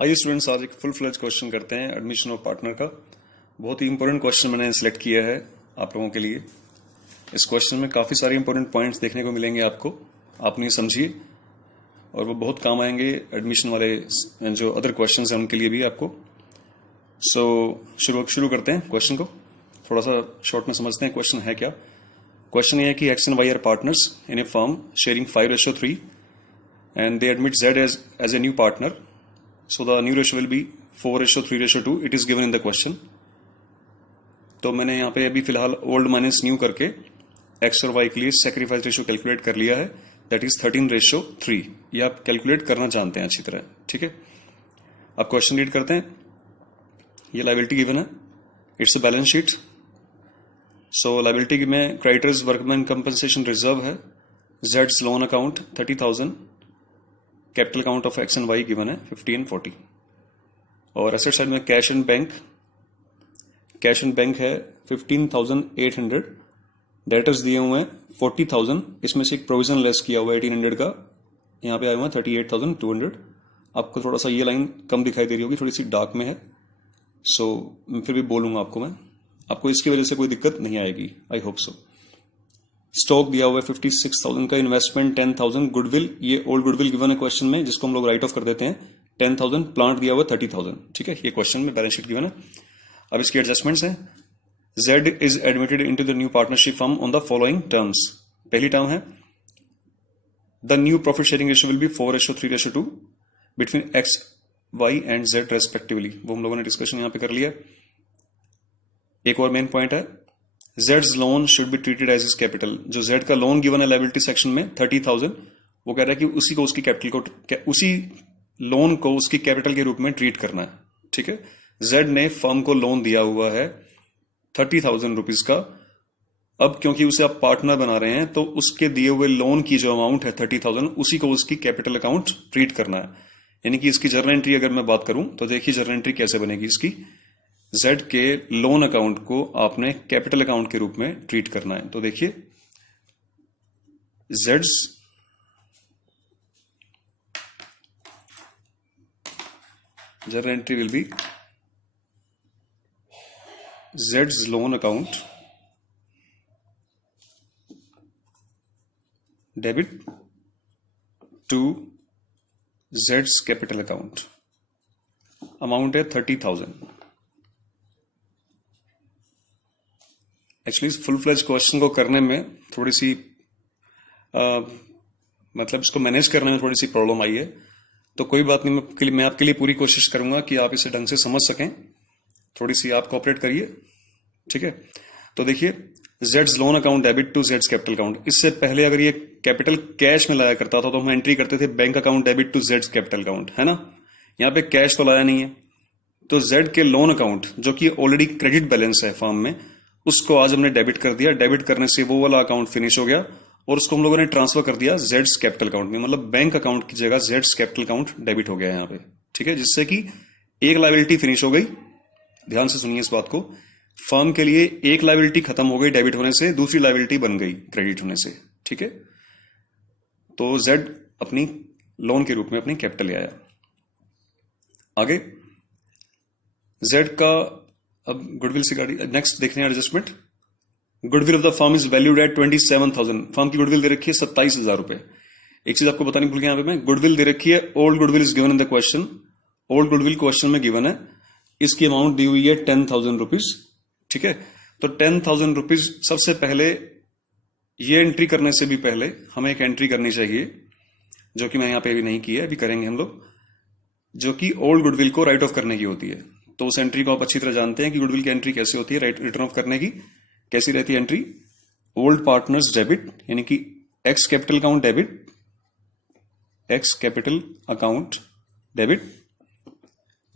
आइए स्टूडेंट्स, आज एक फुल फ्लेज क्वेश्चन करते हैं एडमिशन ऑफ पार्टनर का। बहुत ही इंपॉर्टेंट क्वेश्चन मैंने सिलेक्ट किया है आप लोगों के लिए। इस क्वेश्चन में काफ़ी सारे इंपॉर्टेंट पॉइंट्स देखने को मिलेंगे आपको, आप उन्हें समझिए और वो बहुत काम आएंगे एडमिशन वाले जो अदर क्वेश्चन हैं उनके लिए भी आपको। शुरू करते हैं क्वेश्चन को। थोड़ा सा शॉर्ट में समझते हैं क्वेश्चन है क्या। क्वेश्चन ये है कि X and Y are partners in a firm sharing 5:3 and they admit Z as a new partner. So the new ratio will be 4:3:2. It is given in the question. तो मैंने यहाँ पे अभी फिलहाल ओल्ड माइनस न्यू करके x और Y के लिए सेक्रीफाइस रेशियो कैलकुलेट कर लिया है, दैट इज 13:3। ये आप कैलकुलेट करना जानते हैं अच्छी तरह, ठीक है। अब क्वेश्चन रीड करते हैं। ये लाइबिलिटी गिवन है, it's a balance sheet. So liability में क्रेडिटर्स वर्कमैन कंपनसेशन रिजर्व है, जेड्स loan account 30,000, capital account of X and Y given है 50 and 40। और एसेट साइड में कैश एंड बैंक है 15,800, डेटर्स दिए हुए हैं 40,000, इसमें से एक प्रोविजन लेस किया हुआ है 1,800 का, यहाँ पे आया हुआ है 38,200। आपको थोड़ा सा ये लाइन कम दिखाई दे रही होगी, थोड़ी सी डार्क में है, सो फिर भी बोलूंगा आपको इसकी वजह से कोई दिक्कत नहीं आएगी, आई होप सो। स्टॉक दिया हुआ है 56,000 का, इन्वेस्टमेंट 10,000, गुडविल ये ओल्ड गुडविल गिवन है क्वेश्चन में जिसको हम लोग राइट ऑफ कर देते हैं 10,000, प्लांट दिया हुआ है 30,000, ठीक है। ये क्वेश्चन में बैलेंस शीट गिवन है। अब इसकी एडजस्टमेंट्स हैं। Z is admitted into the new partnership firm on the following terms. पहली टर्म है the new profit sharing ratio will be 4:3:2 between X Y and Z respectively. वो हम लोगों ने डिस्कशन यहां पे कर लिया। एक और मेन पॉइंट है Z's loan should be treated as is capital. जो Z का लोन गिवन है लायबिलिटी सेक्शन में 30,000, वो कह रहा है कि उसी को उसकी कैपिटल को उसी लोन को उसकी कैपिटल के रूप में ट्रीट करना है, ठीक है। Z ने फर्म को लोन दिया हुआ है 30,000 रुपीज का। अब क्योंकि उसे आप पार्टनर बना रहे हैं तो उसके दिए हुए लोन की जो अमाउंट है 30,000 उसी को उसकी कैपिटल अकाउंट ट्रीट करना है। यानी कि इसकी जर्नल एंट्री अगर मैं बात करूं तो देखिए जर्नल एंट्री कैसे बनेगी इसकी। Z के लोन अकाउंट को आपने कैपिटल अकाउंट के रूप में ट्रीट करना है। तो देखिए Z's journal entry will be Z's loan account debit to Z's capital account. Amount है 30,000। एक्चुअली इस फुल फ्लेज क्वेश्चन को करने में थोड़ी सी मतलब इसको मैनेज करने में थोड़ी सी प्रॉब्लम आई है, तो कोई बात नहीं, मैं आपके लिए पूरी कोशिश करूंगा कि आप इसे ढंग से समझ सकें। थोड़ी सी आप कोऑपरेट करिए, ठीक है। तो देखिए Z's loan account debit to Z's capital account. इससे पहले अगर ये कैपिटल कैश में लाया करता था तो हम एंट्री करते थे bank account debit to Z's capital account, है ना। यहाँ पे कैश तो लाया नहीं है, तो Z के लोन अकाउंट जो कि ऑलरेडी क्रेडिट बैलेंस है फर्म में, उसको आज हमने डेबिट कर दिया। डेबिट करने से वो वाला अकाउंट फिनिश हो गया और उसको हम लोगों ने ट्रांसफर कर दिया Z's कैपिटल अकाउंट में, मतलब बैंक अकाउंट की जगह Z's कैपिटल अकाउंट डेबिट हो गया यहाँ पे, ठीक है। जिससे कि एक लायबिलिटी फिनिश हो गई। ध्यान से सुनिए इस बात को, फर्म के लिए एक लायबिलिटी खत्म हो गई डेबिट होने से, दूसरी लायबिलिटी बन गई क्रेडिट होने से, ठीक है। तो Z अपनी लोन के रूप में अपनी कैपिटल ले आया। आगे Z का अब गुडविल से गाड़ी नेक्स्ट देखते हैं adjustment. Goodwill of the firm is valued at 27,000। Firm की गुडविल दे रखी है 27,000 रुपए। एक चीज आपको बतानी भूल गया यहाँ पे मैं, गुडविल दे रखी है, old goodwill is given in the question. Old goodwill question में गिवन है, इसकी अमाउंट दी हुई है 10,000 रुपीज, ठीक है। तो 10,000 रुपीज सबसे पहले ये एंट्री करने से भी पहले हमें एक एंट्री करनी चाहिए, जो कि मैं यहाँ पे अभी नहीं की है, अभी करेंगे हम लोग, जो कि ओल्ड गुडविल को राइट ऑफ करने की होती है। तो उस एंट्री को आप अच्छी तरह जानते हैं कि गुडविल की एंट्री कैसे होती है, रिटर्न ऑफ करने की कैसी रहती है एंट्री। ओल्ड पार्टनर्स डेबिट, यानी कि X capital account debit, X capital account debit,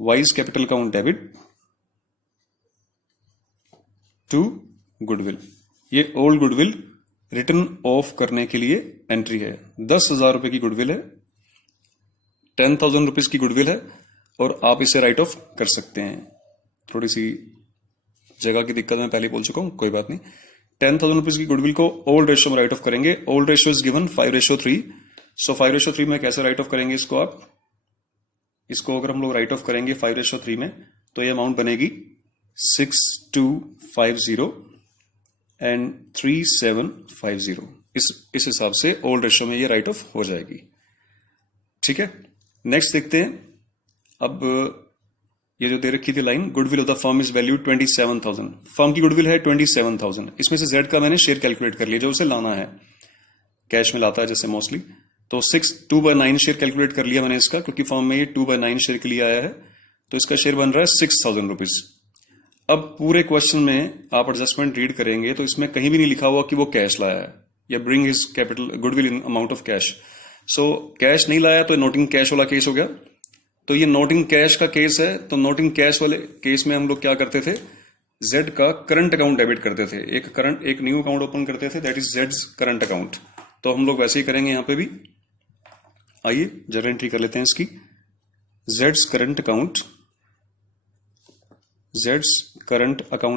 Y's capital account debit to goodwill. ये ओल्ड गुडविल रिटर्न ऑफ करने के लिए एंट्री है। 10,000 रुपए की गुडविल है, 10,000 रुपीज की गुडविल है और आप इसे राइट ऑफ कर सकते हैं। थोड़ी सी जगह की दिक्कत मैं पहले बोल चुका हूं, कोई बात नहीं। 10,000 रुपीज की गुडविल को ओल्ड रेशियो में राइट ऑफ करेंगे। Old ratio is given 5:3। सो 5:3 में कैसे राइट ऑफ करेंगे इसको आप, इसको अगर हम लोग राइट ऑफ करेंगे 5:3 में, तो ये अमाउंट बनेगी 6250 एंड 3750। इस हिसाब से ओल्ड रेशो में ये राइट ऑफ हो जाएगी। ठीक है, नेक्स्ट देखते हैं। अब ये जो दे रखी थी line, goodwill of the firm is value 27,000। Firm की गुडविल है 27,000। इसमें से जेड का मैंने शेयर कैलकुलेट कर लिया जो उसे लाना है, कैश में लाता है जैसे मोस्टली। तो 2/9 शेयर कैलकुलेट कर लिया मैंने इसका, क्योंकि फॉर्म में ये 2/9 शेयर के लिए आया है। तो इसका शेयर बन रहा है 6,000 रुपीज। अब पूरे क्वेश्चन में आप एडजस्टमेंट रीड करेंगे तो इसमें कहीं भी नहीं लिखा हुआ कि वो कैश लाया है या bring his capital goodwill in amount of cash. So cash नहीं लाया तो नोटिंग कैश वाला केस हो गया। तो ये नोटिंग कैश का केस है। तो नोटिंग कैश वाले केस में हम लोग क्या करते थे, जेड का करंट अकाउंट डेबिट करते थे। एक न्यू अकाउंट ओपन करते थे, that is Jades current account. तो हम लोग वैसे ही करेंगे यहां पे भी। आइए जरा एंट्री कर लेते हैं इसकी। जेड्स current account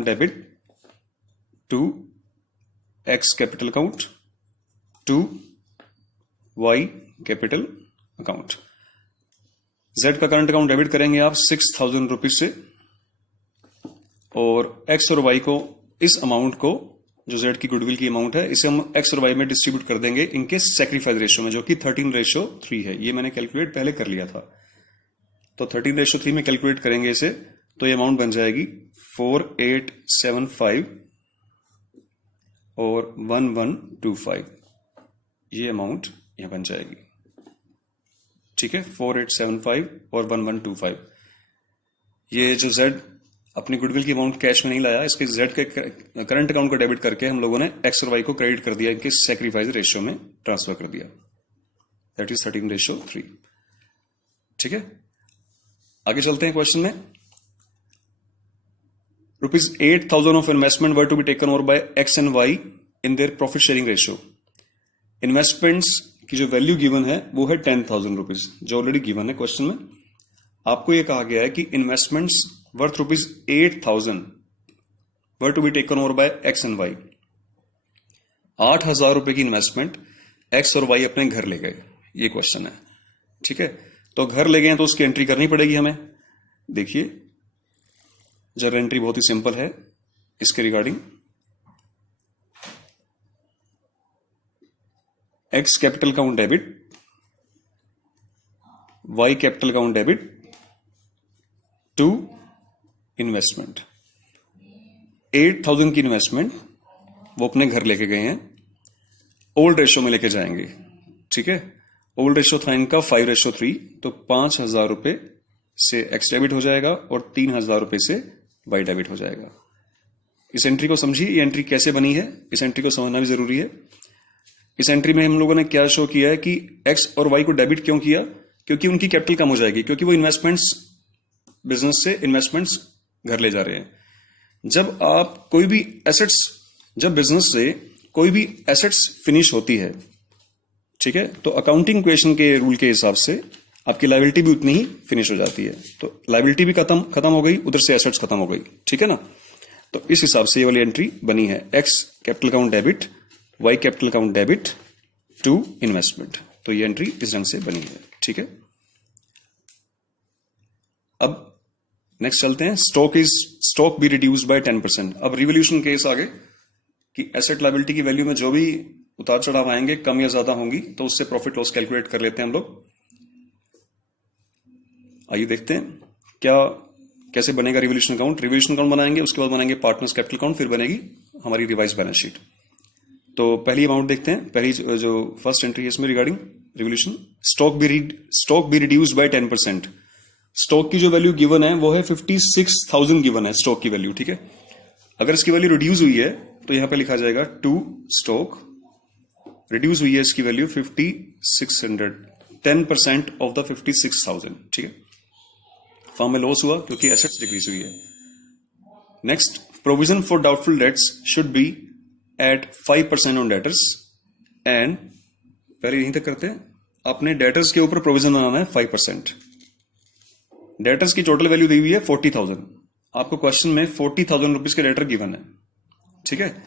debit to X capital account to Y capital account. Z का करंट अकाउंट डेबिट करेंगे आप 6,000 रुपीज से, और एक्स और वाई को, इस अमाउंट को जो जेड की गुडविल की अमाउंट है, इसे हम एक्स और वाई में डिस्ट्रीब्यूट कर देंगे इनके सैक्रिफाइस रेशियो में, जो कि 13:3 है। ये मैंने कैलकुलेट पहले कर लिया था। तो 13:3 में कैलकुलेट करेंगे इसे, तो ये अमाउंट बन जाएगी 4875 और 1125। ये अमाउंट यहां बन जाएगी। ठीक है, 4875 और 1125। ये जो जेड अपनी गुडविल की अमाउंट कैश में नहीं लाया, इसके जेड के करंट अकाउंट को डेबिट करके हम लोगों ने एक्स और वाई को क्रेडिट कर दिया, इनके सैक्रिफाइस रेशियो में ट्रांसफर कर दिया, दैट इज 13:3। ठीक है, आगे चलते हैं क्वेश्चन में। ₹8,000 of investment were to be taken over by X and Y in their profit sharing ratio. Investments की जो वैल्यू गिवन है वो है 10,000 रुपीज, जो ऑलरेडी गिवन है क्वेश्चन में। आपको यह कहा गया है कि investments worth ₹8,000 were to be taken over by X and Y. 8,000 रुपए की इन्वेस्टमेंट एक्स और वाई अपने घर ले गए, ये क्वेश्चन है। ठीक है, तो घर ले गए तो उसकी एंट्री करनी पड़ेगी हमें। देखिए जरा एंट्री बहुत ही सिंपल है इसके regarding. X capital account debit, Y capital account debit to investment. 8,000 की इन्वेस्टमेंट वो अपने घर लेके गए हैं, ओल्ड रेशो में लेके जाएंगे। ठीक है, ओल्ड रेशो था इनका 5:3, तो 5,000 रुपए से एक्स डेबिट हो जाएगा और 3,000 रुपए से वाई डेबिट हो जाएगा। इस एंट्री को समझिए, ये एंट्री कैसे बनी है, इस एंट्री को समझना भी जरूरी है। इस एंट्री में हम लोगों ने क्या शो किया है कि एक्स और वाई को डेबिट क्यों किया, क्योंकि उनकी कैपिटल कम हो जाएगी, क्योंकि वो इन्वेस्टमेंट्स, बिजनेस से इन्वेस्टमेंट्स घर ले जा रहे हैं। जब आप कोई भी एसेट्स, जब बिजनेस से कोई भी एसेट्स फिनिश होती है, ठीक है, तो अकाउंटिंग इक्वेशन के रूल के हिसाब से आपकी लायबिलिटी भी उतनी ही फिनिश हो जाती है। तो लायबिलिटी भी खत्म हो गई, उधर से एसेट्स खत्म हो गई। ठीक है ना, तो इस हिसाब से ये वाली एंट्री बनी है, X capital account debit, Y capital account debit to investment. तो ये एंट्री इस ढंग से बनी है। ठीक है, अब नेक्स्ट चलते हैं। Stock be reduce by 10%। अब रिवोल्यूशन केस आ गए कि एसेट लायबिलिटी की वैल्यू में जो भी उतार चढ़ाव आएंगे, कम या ज्यादा होंगी, तो उससे प्रॉफिट लॉस कैलकुलेट कर लेते हैं हम लोग। आइए देखते हैं कैसे बनेगा रिवोल्यूशन अकाउंट। रिवोल्यूशन अकाउंट बनाएंगे, उसके बाद बनाएंगे पार्टनर्स कैपिटल अकाउंट, फिर बनेगी हमारी रिवाइज बैलेंस शीट। तो पहली अमाउंट देखते हैं, पहली जो फर्स्ट एंट्री है इसमें regarding revolution. Stock be reduce by 10%। Stock की जो वैल्यू गिवन है वो है 56,000 गिवन है स्टॉक की वैल्यू। ठीक है, अगर इसकी वैल्यू रिड्यूस हुई है तो यहां पे लिखा जाएगा टू स्टॉक रिड्यूस हुई है इसकी वैल्यू 5,600, 10% ऑफ द 56,000। ठीक है, फर्म में लॉस हुआ क्योंकि एसेट्स डिक्रीज हुई है। Next, provision for doubtful debts should be at 5% on debtors and, पहले यहीं तक करते हैं, अपने डेटर्स के ऊपर प्रोविजन बनाना है 5%। डेटर्स की टोटल वैल्यू दी हुई है 40,000। आपको क्वेश्चन में 40,000 रुपीज के डेटर गिवन है। ठीक है,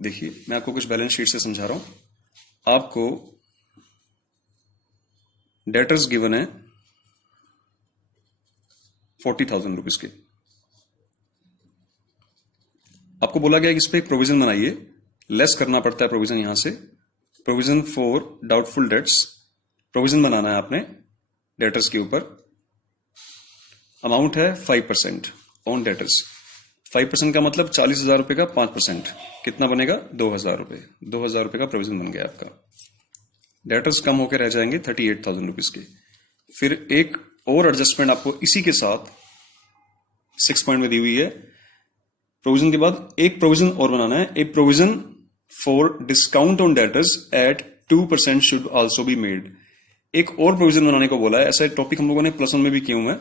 देखिए मैं आपको कुछ बैलेंस शीट से समझा रहा हूं। आपको डेटर्स गिवन है 40,000 रुपीज के। आपको बोला गया कि इस पे एक प्रोविजन बनाइए, लेस करना पड़ता है प्रोविजन यहां से, provision for doubtful debts, provision बनाना है आपने डेटर्स के ऊपर। अमाउंट है 5% ऑन डेटर्स। 5% का मतलब 40,000 रुपए का 5%, कितना बनेगा 2,000 रुपए। 2,000 रुपए का प्रोविजन बन गया आपका। डेटर्स कम होकर रह जाएंगे 38,000 रुपीज के। फिर एक और एडजस्टमेंट आपको इसी के साथ 6 पॉइंट में दी हुई है। प्रोविजन के बाद एक प्रोविजन और बनाना है, a provision for discount on debtors at 2% should also be made. एक और प्रोविजन बनाने को बोला है। ऐसा टॉपिक हम लोगों ने +1 में भी किया हुआ है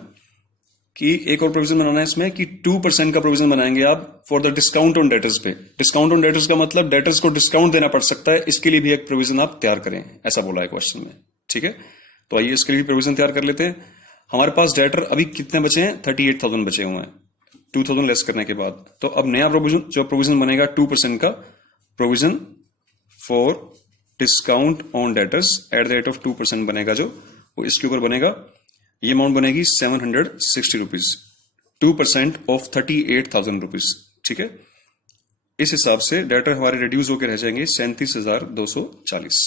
कि एक और प्रोविजन बनाना है इसमें कि 2% का प्रोविजन बनाएंगे आप for the discount on debtors पे। डिस्काउंट ऑन डेटर्स का मतलब डेटर्स को डिस्काउंट देना पड़ सकता है, इसके लिए भी एक प्रोविजन आप तैयार करें, ऐसा बोला है क्वेश्चन में। ठीक है, तो आइए इसके लिए भी प्रोविजन तैयार कर लेते हैं। हमारे पास डेटर अभी कितने बचे हैं, 38,000 बचे हुए हैं 2,000 लेस करने के बाद। तो अब नया प्रोविजन जो प्रोविजन बनेगा 2% का, provision for discount on debtors at the rate of 2% बनेगा जो, वो इसके ऊपर बनेगा। ये अमाउंट बनेगी 760 रुपीज, 2% ऑफ 38,000 रुपीज। ठीक है, इस हिसाब से डेटर हमारे रिड्यूस होकर रह जाएंगे 37,240।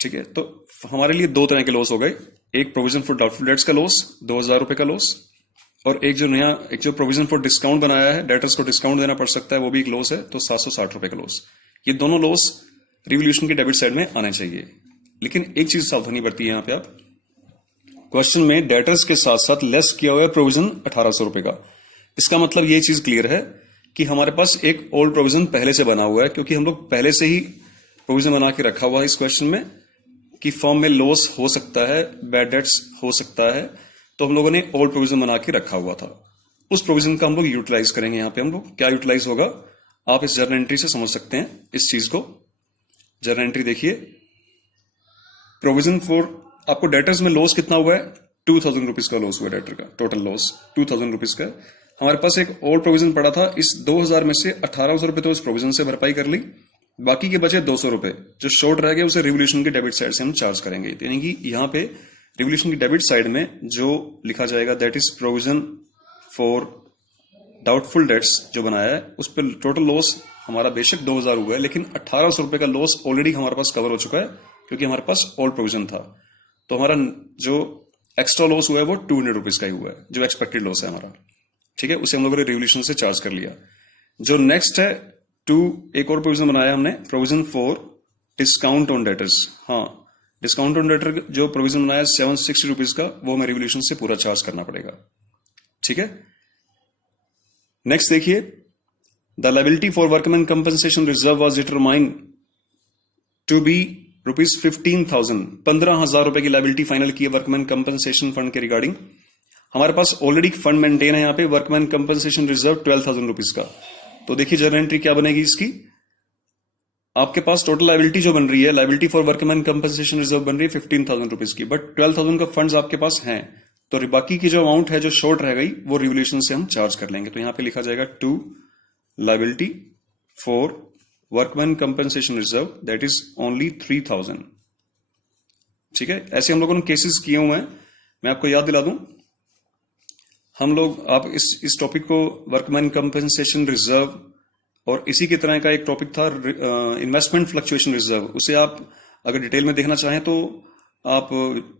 ठीक है, तो हमारे लिए दो तरह के लॉस हो गए, एक प्रोविजन फॉर डाउटफुल डेट्स का लॉस 2,000 रुपए का लॉस, और एक जो प्रोविजन फॉर डिस्काउंट बनाया है, डेटर्स को डिस्काउंट देना पड़ सकता है, वो भी एक लॉस है, तो 760 रुपए का लॉस। ये दोनों लॉस रिवोल्यूशन के डेबिट साइड में आने चाहिए। लेकिन एक चीज सावधानी बरती है यहां पे आप, क्वेश्चन में डेटर्स के साथ साथ लेस किया हुआ है प्रोविजन 1,800 रुपए का। इसका मतलब ये चीज क्लियर है कि हमारे पास एक ओल्ड प्रोविजन पहले से बना हुआ है, क्योंकि हम लोग पहले से ही प्रोविजन बना के रखा हुआ है इस क्वेश्चन में कि फर्म में लॉस हो सकता है, बैड डेट्स हो सकता है, तो हम लोगों ने ओल्ड प्रोविजन बना के रखा हुआ था। उस प्रोविजन का हम लोग यूटिलाइज करेंगे। यहाँ पे हम लोग क्या यूटिलाइज होगा, आप इस जर्नल एंट्री से समझ सकते हैं इस चीज को। जर्नल एंट्री देखिए, प्रोविजन फॉर, आपको डेटर्स में लॉस कितना हुआ है, 2,000 रुपीज का लॉस हुआ डेटर का, टोटल लॉस 2,000 रुपीज का। हमारे पास एक और प्रोविजन पड़ा था, इस 2,000 में से 1,800 रुपए तो इस प्रोविजन से भरपाई कर ली, बाकी के बचे 200 रुपए जो शॉर्ट रह गए उसे रिवोल्यूशन के डेबिट साइड से हम चार्ज करेंगे। यानी कि यहाँ पे रिवोल्यूशन की डेबिट साइड में जो लिखा जाएगा that is provision for doubtful dates जो बनाया है, उस पर टोटल लॉस हमारा बेशक 2,000 हुआ है, लेकिन 1,800 रुपए का लॉस ऑलरेडी हमारे पास कवर हो चुका है, क्योंकि हमारे पास ओल्ड प्रोविजन था। तो हमारा जो एक्स्ट्रा लॉस हुआ है वो 200 रुपीज का ही हुआ है, जो एक्सपेक्टेड लॉस है हमारा। ठीक है, उसे हम लोगों ने रिवोल्यूशन से चार्ज कर लिया। जो नेक्स्ट है एक और प्रोविजन बनाया हमने, provision for discount on debtors. हाँ, डिस्काउंट ऑन डेटर जो प्रोविजन बनाया 760 रुपीज का, वो हमें रिवोल्यूशन से पूरा चार्ज करना पड़ेगा। ठीक है, नेक्स्ट देखिए, the liability for workman compensation reserve was determined to be ₹15,000, 15,000 रुपए की लायबिलिटी फाइनल की है वर्कमैन कंपनसेशन फंड के रिगार्डिंग। हमारे पास ऑलरेडी फंड मेंटेन है यहाँ पे, वर्कमैन कंपनसेशन रिजर्व 12,000 रुपीज का। तो देखिए जर्नल एंट्री क्या बनेगी इसकी, आपके पास टोटल लायबिलिटी जो बन रही है, liability for workman compensation reserve बन रही है 15,000 रुपीज की, बट 12,000 का फंड्स आपके पास हैं, तो बाकी की जो अमाउंट है जो शॉर्ट रह गई वो रिवोल्यूशन से हम चार्ज कर लेंगे। तो यहाँ पे लिखा जाएगा to liability for workman compensation reserve that is only 3,000। ठीक है, ऐसे हम लोगों ने केसेस किए हुए हैं। मैं आपको याद दिला दूं, हम लोग आप इस टॉपिक को वर्कमैन कंपनसेशन रिजर्व और इसी की तरह का एक टॉपिक था इन्वेस्टमेंट फ्लक्चुएशन रिजर्व, उसे आप अगर डिटेल में देखना चाहें तो आप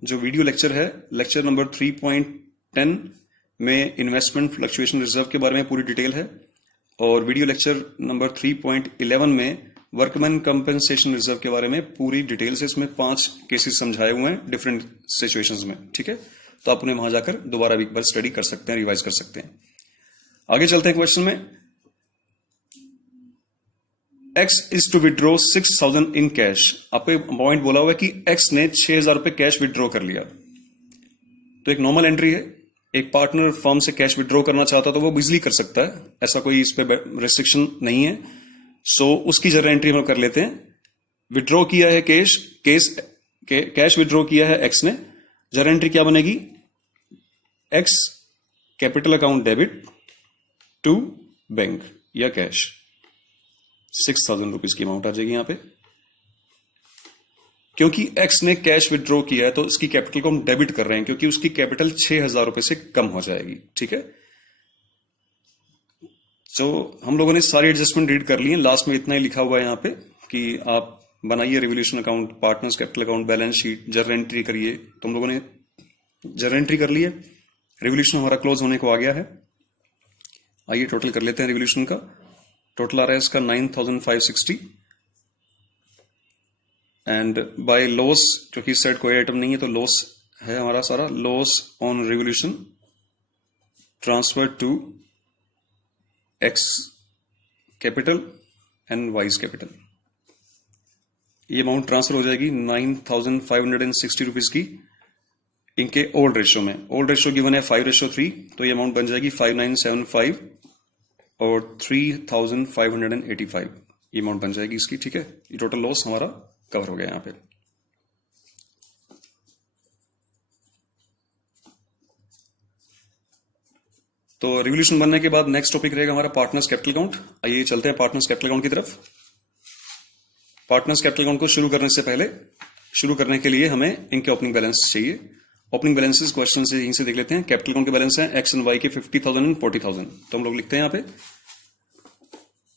जो वीडियो लेक्चर है, लेक्चर नंबर 3.10 में इन्वेस्टमेंट फ्लक्चुएशन रिजर्व के बारे में पूरी डिटेल है, और वीडियो लेक्चर नंबर 3.11 में वर्कमैन कंपनसेशन रिजर्व के बारे में पूरी डिटेल से इसमें 5 केसेस समझाए हुए हैं डिफरेंट सिचुएशंस में। ठीक है, तो आप उन्हें वहां जाकर दोबारा एक बार स्टडी कर सकते हैं, रिवाइज कर सकते हैं। आगे चलते हैं क्वेश्चन में। X is to withdraw 6,000 in cash। आपको एक पॉइंट बोला हुआ है कि X ने 6,000 रुपए कैश विड्रॉ कर लिया, तो एक नॉर्मल एंट्री है। एक पार्टनर फर्म से कैश विड्रॉ करना चाहता तो वो बिजली कर सकता है, ऐसा कोई इस पे रेस्ट्रिक्शन नहीं है। सो उसकी जरा एंट्री हम कर लेते हैं। विड्रॉ किया है कैश विड्रॉ किया है X ने, जरा एंट्री क्या बनेगी, X capital account debit to bank या कैश, 6,000 रुपीज की अमाउंट आ जाएगी यहां पे। क्योंकि एक्स ने कैश विड्रॉ किया है तो उसकी कैपिटल को हम डेबिट कर रहे हैं, क्योंकि उसकी कैपिटल 6,000 रुपए से कम हो जाएगी। ठीक है, तो हम लोगों ने सारी एडजस्टमेंट रीड कर ली है। लास्ट में इतना ही लिखा हुआ है यहाँ पे कि आप बनाइए revolution account, partners capital account, balance sheet, journal entry करिए। तो हम लोगों ने जर्नल एंट्री कर ली है, रिवोल्यूशन हमारा क्लोज होने को आ गया है। आइए टोटल कर लेते हैं रिवोल्यूशन का। टोटल आ रहा है इसका 9,560 एंड बाय लॉस, क्योंकि इस साइड कोई आइटम नहीं है तो लॉस है हमारा सारा। Loss on revaluation transfer to X capital and Y's capital, ये अमाउंट ट्रांसफर हो जाएगी 9,560 रुपीज की इनके ओल्ड रेशो में। ओल्ड रेशो गिवन है 5:3, तो ये अमाउंट बन जाएगी 5,975 और 3,585, ये अमाउंट बन जाएगी इसकी। ठीक है, ये टोटल लॉस हमारा कवर हो गया यहाँ पे। तो रिवोल्यूशन बनने के बाद नेक्स्ट टॉपिक रहेगा हमारा पार्टनर्स कैपिटल अकाउंट। आइए चलते हैं पार्टनर्स कैपिटल अकाउंट की तरफ। पार्टनर्स कैपिटल अकाउंट को शुरू करने से पहले, शुरू करने के लिए हमें इनके ओपनिंग बैलेंस चाहिए। ओपनिंग बैलेंसेस क्वेश्चन से यहीं से देख लेते हैं। कैपिटल अकाउंट के बैलेंस हैं एक्स एंड वाई के 50,000 एंड 40,000। तो हम लोग लिखते हैं यहाँ पे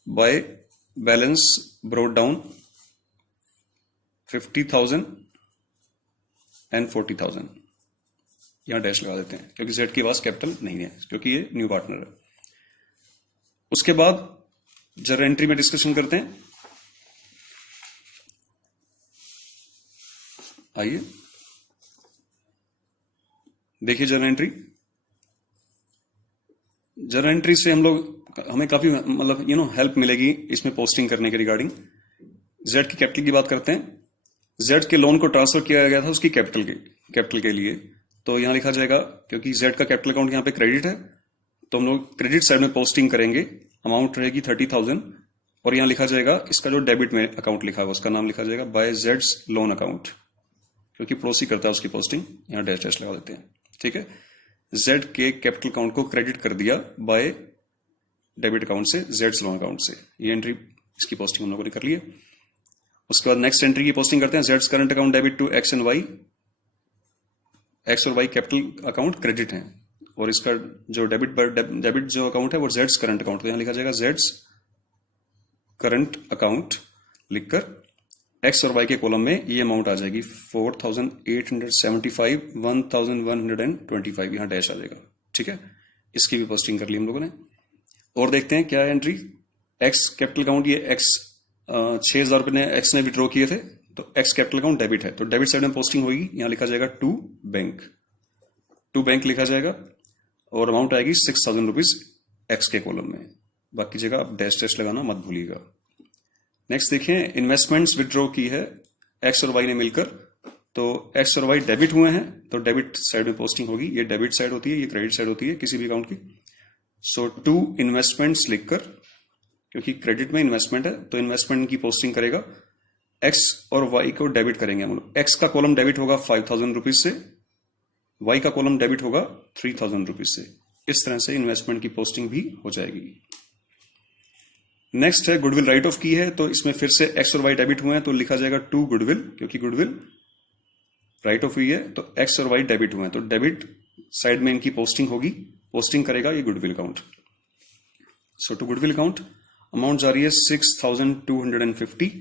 by balance brought down 50,000 and 40,000, यहां डैश लगा देते हैं क्योंकि जेड के पास कैपिटल नहीं है, क्योंकि ये न्यू पार्टनर है। उसके बाद जर्नल एंट्री में डिस्कशन करते हैं। आइए देखिए जर्नल एंट्री। जर्नल एंट्री से हमें काफी मतलब हेल्प मिलेगी इसमें पोस्टिंग करने के रिगार्डिंग। जेड की कैपिटल की बात करते हैं। जेड के लोन को ट्रांसफर किया गया था उसकी कैपिटल के लिए, तो यहां लिखा जाएगा, क्योंकि जेड का कैपिटल अकाउंट यहां पे क्रेडिट है तो हम लोग क्रेडिट साइड में पोस्टिंग करेंगे। अमाउंट रहेगी 30,000 और यहां लिखा जाएगा इसका जो डेबिट में अकाउंट लिखा है उसका नाम लिखा जाएगा बाय जेड्स लोन अकाउंट, क्योंकि पड़ोसी करता है उसकी पोस्टिंग, यहां डैश डैश लगा देते हैं। ठीक है, जेड के कैपिटल अकाउंट को क्रेडिट कर दिया बाय डेबिट अकाउंट से, जेड्स लोन अकाउंट से। ये एंट्री, इसकी पोस्टिंग हम लोगों ने कर ली है। उसके बाद नेक्स्ट एंट्री की पोस्टिंग करते हैं। जेड्स current account debit to X and Y. X और वाई कैपिटल अकाउंट क्रेडिट है और इसका जो डेबिट जो अकाउंट है वो जेड्स करंट अकाउंट, तो यहां लिखा जाएगा जेड्स करंट अकाउंट लिखकर एक्स और वाई के कॉलम में ये अमाउंट आ जाएगी 4,875, 1,125, यहां डैश आ जाएगा। ठीक है, इसकी भी पोस्टिंग कर ली हम लोगों ने। और देखते हैं क्या है एंट्री। एक्स कैपिटल अकाउंट, ये एक्स 6,000 रुपए एक्स ने विड्रॉ किए थे, तो एक्स कैपिटल अकाउंट डेबिट है, तो डेबिट साइड में पोस्टिंग होगी। यहां लिखा जाएगा टू बैंक लिखा जाएगा और अमाउंट आएगी 6,000 रुपीज एक्स के कॉलम में। बाकी जगह आप डैश डैश लगाना मत भूलिएगा। नेक्स्ट देखिए, इन्वेस्टमेंट्स विड्रॉ की है एक्स और वाई ने मिलकर, तो एक्स और वाई डेबिट हुए हैं तो डेबिट साइड में पोस्टिंग होगी। ये डेबिट साइड होती है, ये क्रेडिट साइड होती है किसी भी अकाउंट की। सो टू इन्वेस्टमेंट्स लिखकर, क्योंकि क्रेडिट में इन्वेस्टमेंट है तो इन्वेस्टमेंट की पोस्टिंग करेगा। एक्स और वाई को डेबिट करेंगे हम लोग। एक्स का कॉलम डेबिट होगा 5,000 रुपीज से, वाई का कॉलम डेबिट होगा 3,000 रुपीज से। इस तरह से इन्वेस्टमेंट की पोस्टिंग भी हो जाएगी। नेक्स्ट है गुडविल राइट ऑफ की है, तो इसमें फिर से एक्स और वाई डेबिट हुए हैं तो लिखा जाएगा टू गुडविल, क्योंकि गुडविल राइट ऑफ हुई है तो एक्स और वाई डेबिट हुए हैं, तो डेबिट साइड में इनकी पोस्टिंग होगी। पोस्टिंग करेगा ये goodwill account. So to goodwill account amount जा रही है 6,250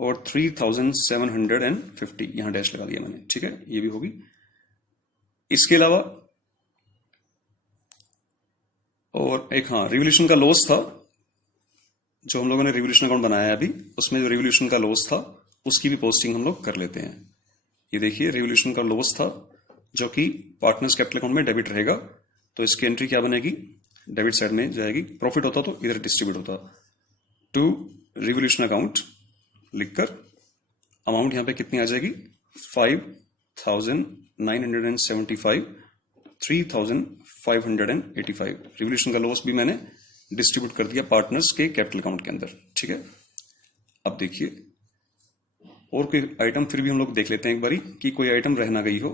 और 3,750, यहां डैश लगा दिया मैंने। ठीक है, ये भी होगी। इसके अलावा और एक रिवोल्यूशन का लॉस था, जो हम लोगों ने रिवोल्यूशन अकाउंट बनाया है अभी, उसमें जो रिवोल्यूशन का लॉस था उसकी भी पोस्टिंग हम लोग कर लेते हैं। ये देखिए रिवोल्यूशन का लॉस था जो कि पार्टनर्स कैपिटल अकाउंट में डेबिट रहेगा, तो इसकी एंट्री क्या बनेगी, डेबिट साइड में जाएगी। प्रॉफिट होता तो इधर डिस्ट्रीब्यूट होता। टू रिवोल्यूशन अकाउंट लिखकर अमाउंट यहां पे कितनी आ जाएगी 5,975, 3,585। रिवोल्यूशन का लॉस भी मैंने डिस्ट्रीब्यूट कर दिया पार्टनर्स के कैपिटल अकाउंट के अंदर। ठीक है, अब देखिए और कोई आइटम फिर भी हम लोग देख लेते हैं एक बारी कि कोई आइटम रह ना गई हो।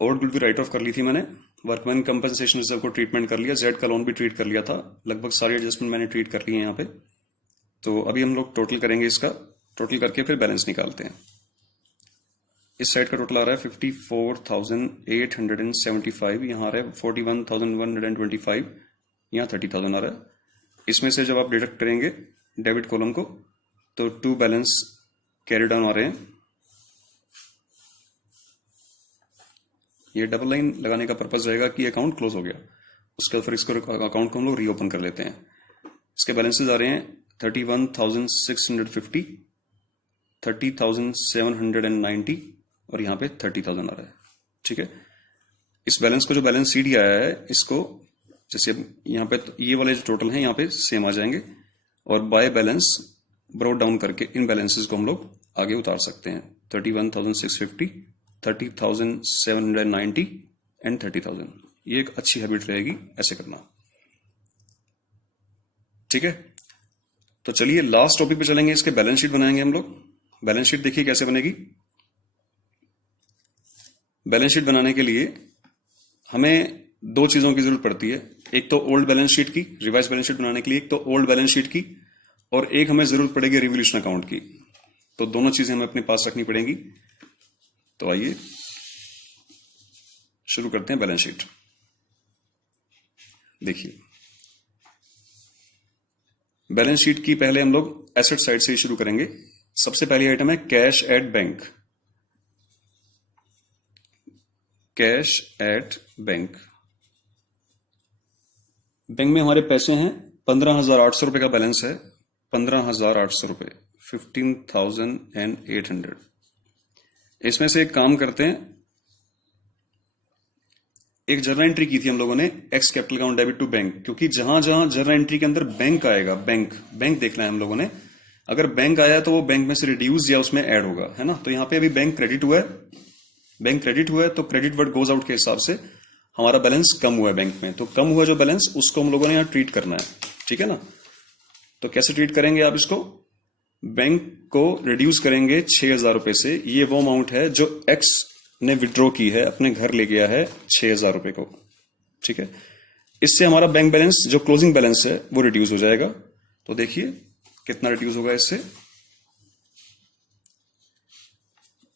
और गुडविल राइट ऑफ कर ली थी मैंने, वर्कमैन कंपनसेशन रिजर्व को ट्रीटमेंट कर लिया, जेड का लोन भी ट्रीट कर लिया था, लगभग सारी एडजस्टमेंट मैंने ट्रीट कर ली है यहाँ पे। तो अभी हम लोग टोटल करेंगे, इसका टोटल करके फिर बैलेंस निकालते हैं। इस साइड का टोटल आ रहा है 54,875, यहाँ आ रहा है 41,125, यहाँ 30,000 आ रहा है। इसमें से जब आप डिडक्ट करेंगे डेबिट कॉलम को तो टू बैलेंस कैरी डाउन आ रहे हैं। ये डबल लाइन लगाने का पर्पज रहेगा कि अकाउंट क्लोज हो गया, उसके बाद फिर इसको अकाउंट को हम लोग रीओपन कर लेते हैं। इसके बैलेंसेस आ रहे हैं 31,650, 30,790 और यहाँ पे 30,000 आ रहा है। ठीक है, इस बैलेंस को जो बैलेंस शीट आया है इसको जैसे यहाँ पे तो ये वाले जो टोटल हैं यहाँ पे सेम आ जाएंगे और बाय बैलेंस ब्रोट डाउन करके इन बैलेंसेस को हम लोग आगे उतार सकते हैं। 31,650, 30,790 एंड 30,000। ये एक अच्छी हैबिट रहेगी ऐसे करना। ठीक है, तो चलिए लास्ट टॉपिक पे चलेंगे, इसके बैलेंस शीट बनाएंगे हम लोग। बैलेंस शीट देखिए कैसे बनेगी। बैलेंस शीट बनाने के लिए हमें दो चीजों की जरूरत पड़ती है, एक तो ओल्ड बैलेंस शीट की, रिवाइज बैलेंस शीट बनाने के लिए एक तो ओल्ड बैलेंस शीट की और एक हमें जरूरत पड़ेगी रिवोल्यूशन अकाउंट की। तो दोनों चीजें हमें अपने पास रखनी पड़ेंगी। तो आइए शुरू करते हैं बैलेंस शीट। देखिए बैलेंस शीट की पहले हम लोग एसेट साइड से ही शुरू करेंगे। सबसे पहली आइटम है cash at bank. Cash at bank, bank में हमारे पैसे हैं 15,800 रुपए का बैलेंस है। 15,800 रुपए, 15,800। इसमें से एक काम करते हैं, एक जर्नल एंट्री की थी हम लोगों ने X capital account debit to bank, क्योंकि जहां जहां जर्नल एंट्री के अंदर बैंक आएगा, बैंक देखना है हम लोगों ने। अगर बैंक आया तो वो बैंक में से रिड्यूस या उसमें ऐड होगा, है ना। तो यहां पे अभी बैंक क्रेडिट हुआ है, बैंक क्रेडिट हुआ है तो क्रेडिट वर्ड गोज आउट के हिसाब से हमारा बैलेंस कम हुआ है बैंक में। तो कम हुआ जो बैलेंस उसको हम लोगों ने यहां ट्रीट करना है। ठीक है ना, तो कैसे ट्रीट करेंगे आप इसको, बैंक को रिड्यूस करेंगे 6,000 रुपए से। ये वो अमाउंट है जो एक्स ने विड्रॉ की है, अपने घर ले गया है 6,000 रुपए को। ठीक है, इससे हमारा बैंक बैलेंस जो क्लोजिंग बैलेंस है वो रिड्यूस हो जाएगा। तो देखिए कितना रिड्यूस होगा इससे,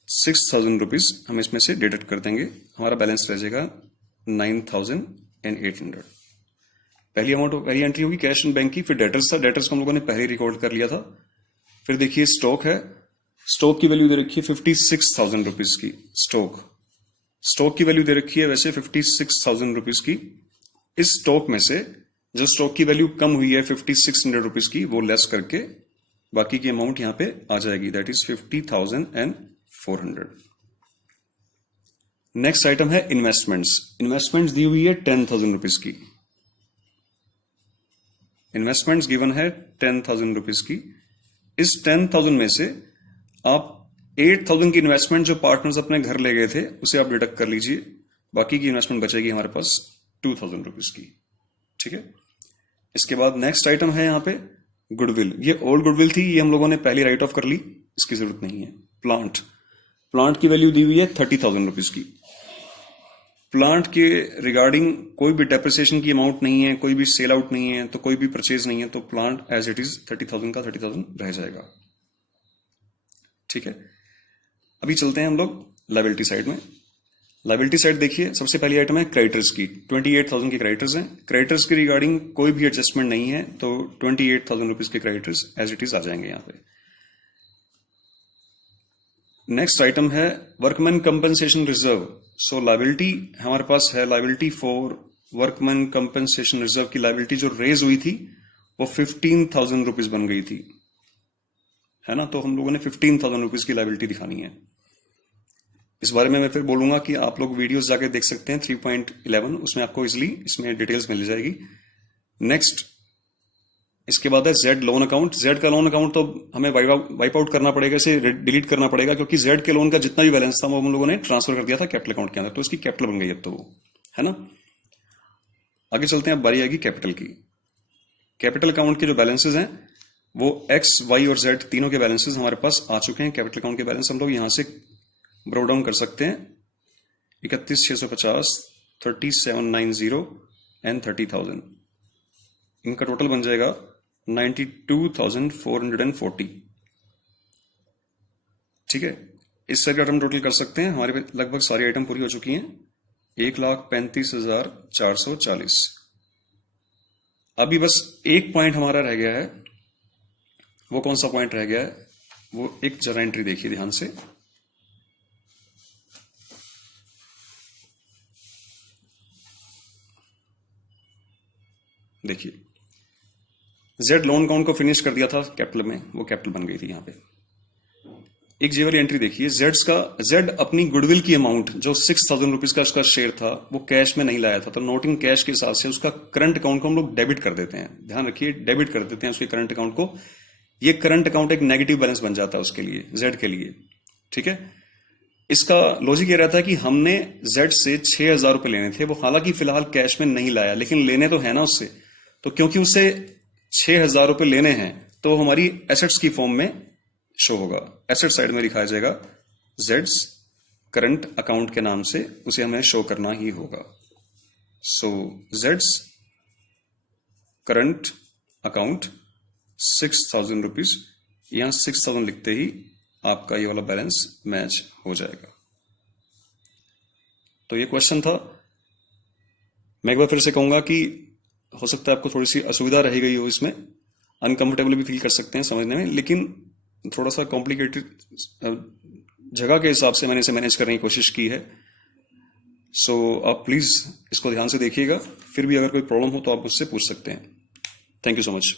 6,000 रुपीज हम इसमें से डिडक्ट कर देंगे, हमारा बैलेंस रह जाएगा 9,800। पहली अमाउंट, पहली एंट्री होगी कैश एंड बैंक की। फिर डेटर्स था, डेटर्स को हम लोगों ने पहले रिकॉर्ड कर लिया था। फिर देखिए स्टॉक है, स्टॉक की वैल्यू दे रखी है 56,000 रुपीज की। स्टॉक की वैल्यू दे रखी है वैसे 56,000 रुपीज की। इस स्टॉक में से जो स्टॉक की वैल्यू कम हुई है 5,600 रुपीज की, वो लेस करके बाकी की अमाउंट यहां पे आ जाएगी, दैट इज 50,400। नेक्स्ट आइटम है इन्वेस्टमेंट्स। इन्वेस्टमेंट्स दी हुई है 10,000 रुपीज की। इन्वेस्टमेंट्स गिवन है 10,000 रुपीज की। इस 10,000 में से आप 8,000 की इन्वेस्टमेंट जो पार्टनर्स अपने घर ले गए थे उसे आप डिडक्ट कर लीजिए। बाकी की इन्वेस्टमेंट बचेगी हमारे पास 2,000 रुपीज की। ठीक है, इसके बाद नेक्स्ट आइटम है यहाँ पे गुडविल। ये ओल्ड गुडविल थी, ये हम लोगों ने पहले राइट ऑफ कर ली, इसकी जरूरत नहीं है। प्लांट की वैल्यू दी हुई है 30,000 रुपीज की। प्लांट के रिगार्डिंग कोई भी डेप्रिसिएशन की अमाउंट नहीं है, कोई भी सेल आउट नहीं है, तो कोई भी परचेज नहीं है, तो प्लांट एज इट इज 30,000 का 30,000 रह जाएगा। ठीक है, अभी चलते हैं हम लोग लायबिलिटी साइड में। लायबिलिटी साइड देखिए, सबसे पहली आइटम है क्रेडिटर्स की। 28,000 के क्रेडिटर्स हैं। क्रेडिटर्स के रिगार्डिंग कोई भी एडजस्टमेंट नहीं है, तो 28,000 रुपीज के क्रेडिटर्स एज इट इज आ जाएंगे यहाँ पे। नेक्स्ट आइटम है वर्कमैन कंपनसेशन रिजर्व। सो लायबिलिटी हमारे पास है, liability for workman compensation reserve की लायबिलिटी जो रेज हुई थी वो 15,000 रुपीज बन गई थी, है ना। तो हम लोगों ने 15,000 रुपीज की लायबिलिटी दिखानी है। इस बारे में मैं फिर बोलूंगा कि आप लोग वीडियोस जाके देख सकते हैं 3.11, उसमें आपको इजिली इसमें डिटेल्स मिल जाएगी। नेक्स्ट इसके बाद है जेड लोन अकाउंट। जेड का लोन अकाउंट तो हमें वाइप आउट करना पड़ेगा, इसे डिलीट करना पड़ेगा, क्योंकि जेड के लोन का जितना भी बैलेंस था वो हम लोगों ने ट्रांसफर कर दिया था कैपिटल अकाउंट के अंदर, तो उसकी कैपिटल बन गई अब तो वो, है ना। आगे चलते हैं, अब बारी आएगी कैपिटल की। कैपिटल अकाउंट के जो बैलेंसेज हैं वो एक्स, वाई और जेड तीनों के बैलेंसेज हमारे पास आ चुके हैं। कैपिटल अकाउंट के बैलेंस हम लोग यहां से ब्रो डाउन कर सकते हैं। 31,650, 3790 एंड 30,000, इनका टोटल बन जाएगा 92,440। ठीक है, इस साइड आइटम टोटल कर सकते हैं। हमारे पे लगभग सारी आइटम पूरी हो चुकी हैं। 1,35,440। अभी बस एक पॉइंट हमारा रह गया है। वो कौन सा पॉइंट रह गया है? वो एक जरा एंट्री देखिए ध्यान से। देखिए, जेड लोन काउंट को फिनिश कर दिया था कैपिटल में, वो कैपिटल बन गई थी यहां पे। एक जे वाली एंट्री देखिए, जेड अपनी गुडविल की अमाउंट जो 6,000 रुपीज का उसका शेयर था वो कैश में नहीं लाया था, तो नोटिंग कैश के हिसाब से उसका करंट अकाउंट को हम लोग डेबिट कर देते हैं। ध्यान रखिए, डेबिट कर देते हैं उसके करंट अकाउंट को। ये करंट अकाउंट एक नेगेटिव बैलेंस बन जाता है उसके लिए, जेड के लिए। ठीक है, इसका लॉजिक ये रहता है कि हमने जेड से 6,000 रुपए लेने थे, वो हालांकि फिलहाल कैश में नहीं लाया, लेकिन लेने तो है ना उससे। तो क्योंकि उससे 6,000 रुपए लेने हैं तो हमारी एसेट्स की फॉर्म में शो होगा। एसेट साइड में लिखा जाएगा जेड्स करंट अकाउंट के नाम से, उसे हमें शो करना ही होगा। सो जेड्स करंट अकाउंट 6,000 रुपीज, यहां 6,000 लिखते ही आपका ये वाला बैलेंस मैच हो जाएगा। तो ये क्वेश्चन था। मैं एक बार फिर से कहूंगा कि हो सकता है आपको थोड़ी सी असुविधा रह गई हो इसमें, अनकंफर्टेबल भी फील कर सकते हैं समझने में, लेकिन थोड़ा सा कॉम्प्लिकेटेड जगह के हिसाब से मैंने इसे मैनेज करने की कोशिश की है। सो आप प्लीज इसको ध्यान से देखिएगा। फिर भी अगर कोई प्रॉब्लम हो तो आप मुझसे पूछ सकते हैं। Thank you so much.